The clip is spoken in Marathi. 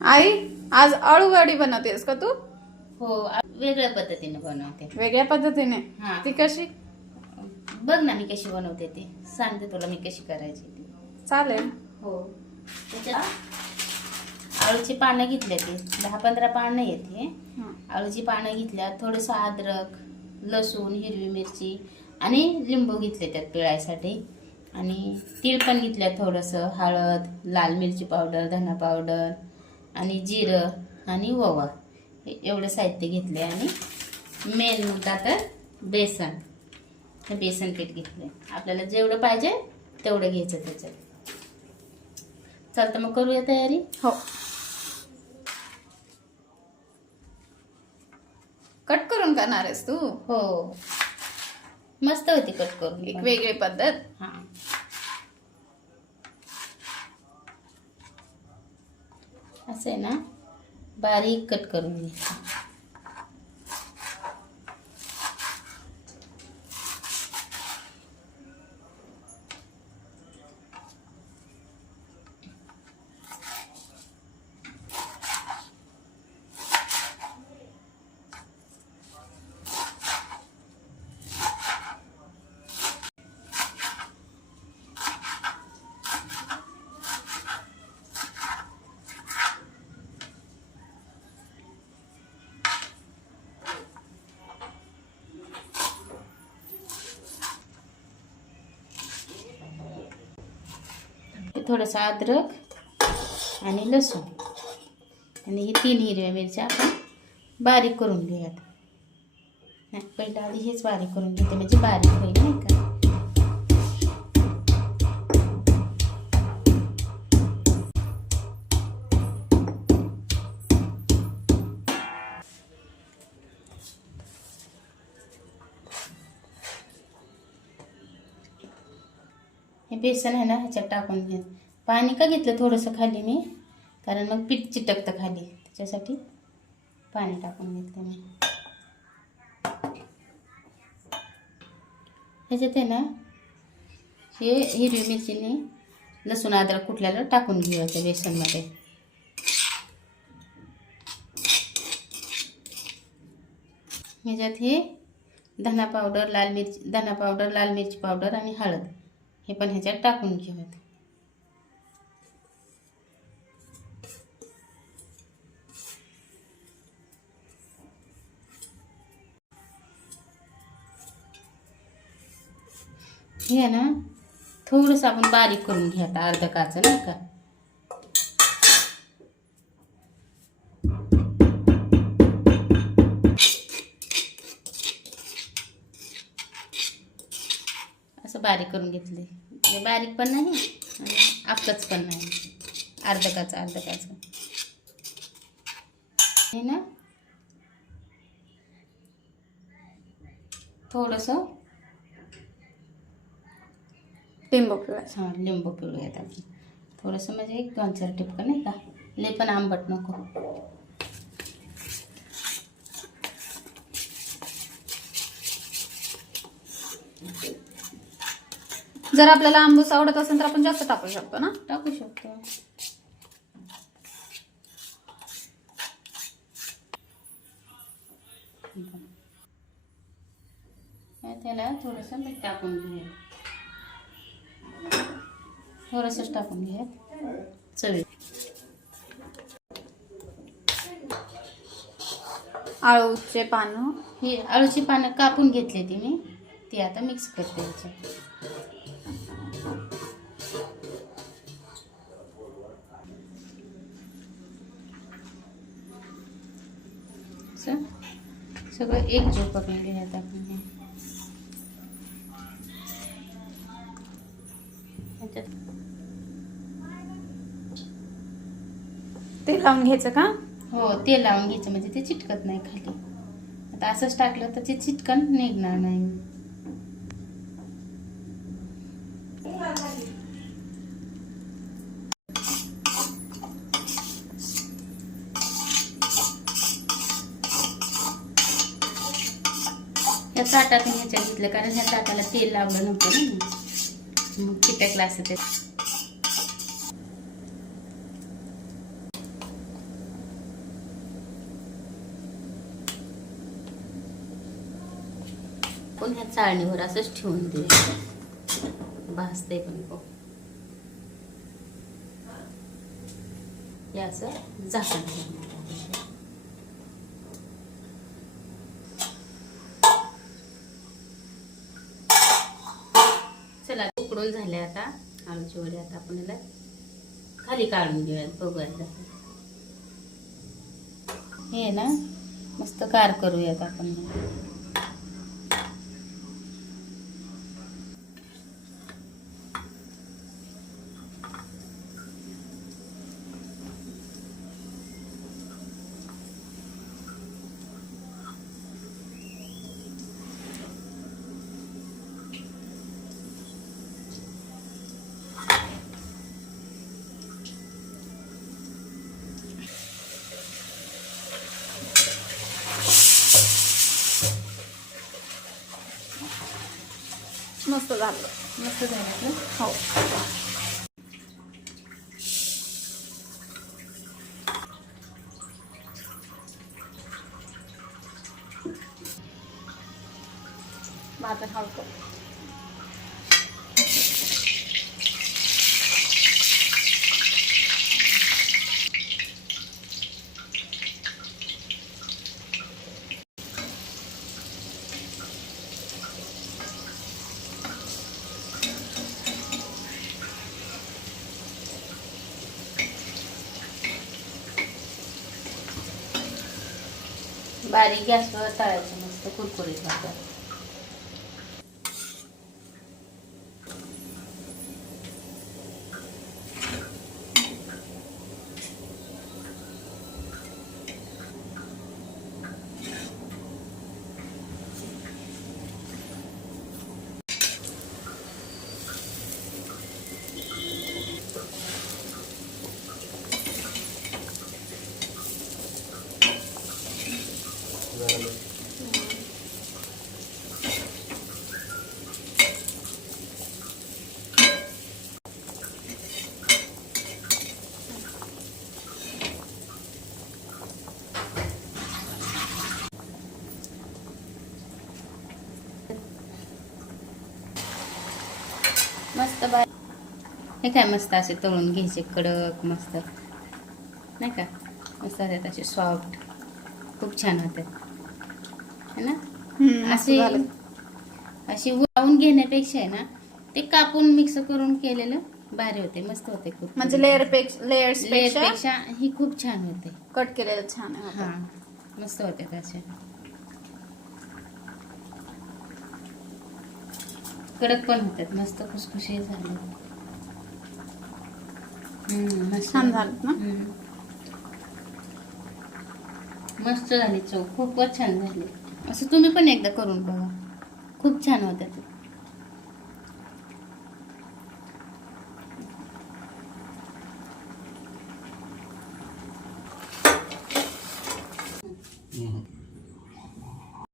आई आज अळूवडी बनवतेस का तू? हो वेगळ्या पद्धतीने बनवते. वेगळ्या पद्धतीने? हा. ती कशी? बघ ना मी कशी बनवते ती. सांगते तुला मी कशी करायची ती. चालेल. हो. त्याच्यात आळूची पानं घेतल्या ते. दहा पंधरा पानं येते. हं. आळूची पानं घेतल्या थोडंसं अद्रक लसूण हिरवी मिरची आणि लिंबू घेतले त्यात पिळायसाठी. आणि तीळ पण घेतल्या थोडंसं हळद लाल मिरची पावडर धना पावडर. आणि जिरं आणि ओवा हे एवढं साहित्य घेतले आणि मेन मुद्दा तर बेसन. हे बेसन पीठ घेतले आपल्याला जेवढं पाहिजे तेवढं घ्यायचं त्याच्यात. चालतं मग करूया तयारी? हो. कट करून करणार आहेस तू? हो. मस्त होती कट करून. एक. वेगळी पद्धत? हा. आहे ना? बारीक कट करून घ्यायचं. थोडंसं अद्रक आणि लसूण. आणि ही तीन हिरव्या मिरच्या आपण बारीक करून घेऊयात. नाही पहिलं आधी हेच बारीक करून घेते म्हणजे बारीक होईल. हे बेसन आहे ना ह्याच्यात टाकून घे. पाणी का घेतलं थोडंसं खाली मी? कारण मग पीठ चिटकतं खाली. त्याच्यासाठी पाणी टाकून घेतलं मी. ह्याच्यात आहे ना हे हिरवी मिरचीने लसूण अद्रक कुठल्याला टाकून घेऊया त्या बेसनमध्ये. ह्याच्यात हे धना पावडर लाल मिरची धना पावडर लाल मिरची पावडर आणि हळद. हे पण ह्याच्यात टाकून घेऊयात. हे ना थोडंसं आपण बारीक करून घ्या आता अर्ध काचं नाही का? बारीक करून घेतले. म्हणजे बारीक पण नाही आणि आपलंच पण नाही. अर्ध काचं अर्ध काचं. हे ना? थोडंसं लिंबू पिळायचं. हाँ लिंबू पिळूयात आपण. थोडंसं म्हणजे एक दोन चार टिपकं नाही का? लय पण आंबट नको. जर आपल्याला आंबूस आवडत असेल तर आपण जास्त टाकू शकतो ना? टाकू शकतो. त्याला थोडंसं मीठ टाकून घेऊया. थोडंसंच टाकून घ्या चवी. आळूचे पानं. ही अळूची पानं कापून घेतली ती मी. ती आता मिक्स करते असं सगळं एक जीव करून घेऊयात आपण ते लावून घ्यायचं का? हो ते लावून घ्यायचं म्हणजे ते चिटकत नाही खाली. आता असंच टाकलं तर ते चिटकन निघणार नाही. या ताटात मी ह्याच्या घेतलं कारण ह्या ताटाला तेल लावलं नव्हतं ना. मग चिटकलं असं ते. पण ह्या चाळणीवर असंच ठेवून दे. भासते पण हे असं झाकण उकडून झाले आता आळूची वडी आता आपण याला खाली काढून घेऊयात बघूयात आता. हे ना मस्त कार करूयात आपण मस्त झालं मस्त झालं ना हो भात हळतो बारीक गॅसवर तळायचं मस्त कुरकुरीत होतं मस्त बाय. हे काय मस्त असे तळून घ्यायचे कडक मस्त. नाही का? मस्त होतात असे सॉफ्ट खूप छान होतात है ना? असे अशी वाळून घेण्यापेक्षा आहे ना ते कापून मिक्स करून केलेलं भारी होते. मस्त होते खूप. म्हणजे लेअरपेक्षा लेयर्सपेक्षा ही खूप छान होते. कट केलेलं छान हा मस्त होते तसे. कडक पण होतात मस्त खुसखुशी झाले. छान झालं. मस्त झाली चव. खूपच छान झाली. असं तुम्ही पण एकदा करून बघा. खूप छान होत्या